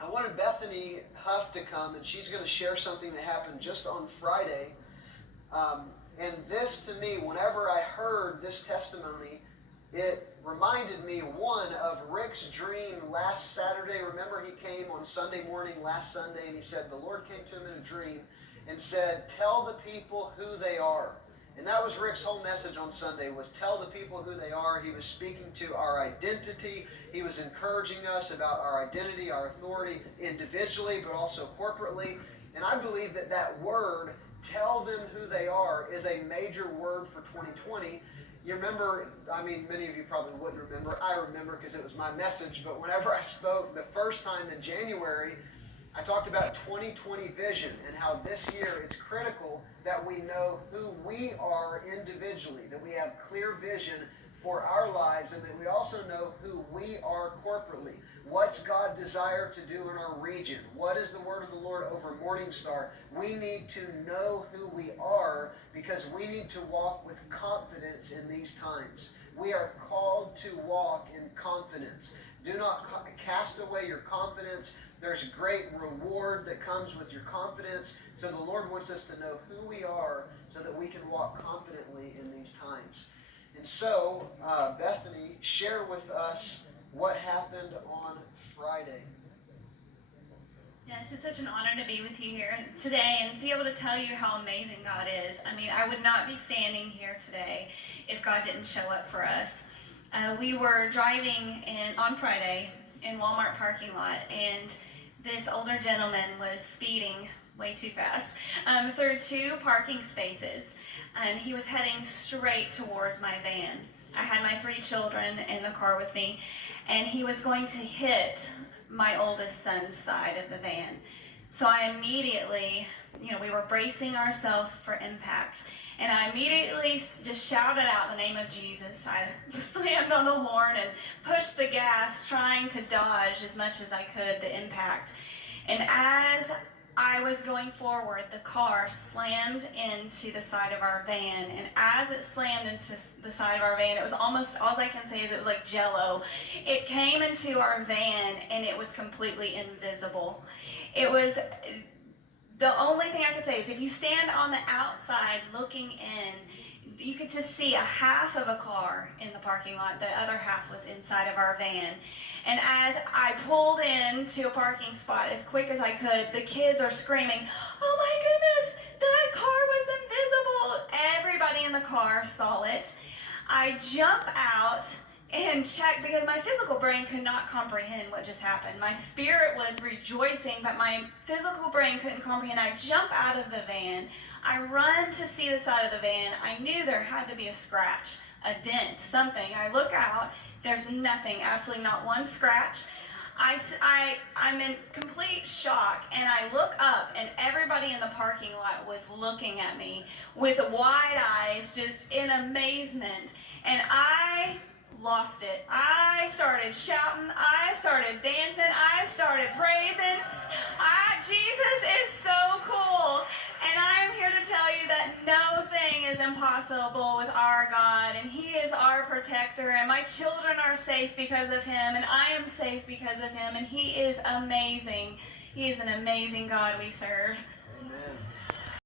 I wanted Bethany Huff to come, and she's going to share something that happened just on Friday. And this, to me, whenever I heard this testimony, it reminded me, one, of Rick's dream last Saturday. Remember, he came on Sunday morning, last Sunday, and he said the Lord came to him in a dream and said, tell the people who they are. And that was Rick's whole message on Sunday, was tell the people who they are. He was speaking to our identity. He was encouraging us about our identity, our authority, individually, but also corporately. And I believe that that word, tell them who they are, is a major word for 2020. You remember, I mean, many of you probably wouldn't remember. I remember because it was my message. But whenever I spoke the first time in January, I talked about 2020 vision and how this year it's critical that we know who we are individually, that we have clear vision for our lives, and that we also know who we are corporately. What's God desire to do in our region? What is the word of the Lord over Morningstar? We need to know who we are, because we need to walk with confidence in these times. We are called to walk in confidence. Do not cast away your confidence. There's great reward that comes with your confidence. So the Lord wants us to know who we are so that we can walk confidently in these times. And so, Bethany, share with us what happened on Friday. Yes, it's such an honor to be with you here today and be able to tell you how amazing God is. I mean, I would not be standing here today if God didn't show up for us. We were driving on Friday in Walmart parking lot, and this older gentleman was speeding way too fast through two parking spaces, and he was heading straight towards my van. I had my three children in the car with me, and he was going to hit my oldest son's side of the van. So I immediately, we were bracing ourselves for impact. And I immediately just shouted out the name of Jesus. I slammed on the horn and pushed the gas, trying to dodge as much as I could the impact. And as I was going forward, the car slammed into the side of our van. And as it slammed into the side of our van, it was almost, all I can say is it was like jello. It came into our van and it was completely invisible. It was, the only thing I could say is if you stand on the outside looking in, you could just see a half of a car in the parking lot. The other half was inside of our van. And as I pulled into a parking spot as quick as I could, the kids are screaming, "Oh my goodness, that car was invisible." Everybody in the car saw it. I jump out and check, because my physical brain could not comprehend what just happened. My spirit was rejoicing, but my physical brain couldn't comprehend. I jump out of the van. I run to see the side of the van. I knew there had to be a scratch, a dent, something. I look out. There's nothing, absolutely not one scratch. I'm in complete shock, and I look up, and everybody in the parking lot was looking at me with wide eyes, just in amazement. And I lost it. I started shouting. I started dancing. I started praising. Jesus is so cool. And I am here to tell you that no thing is impossible with our God. And He is our protector. And my children are safe because of Him. And I am safe because of Him. And He is amazing. He is an amazing God we serve. Amen.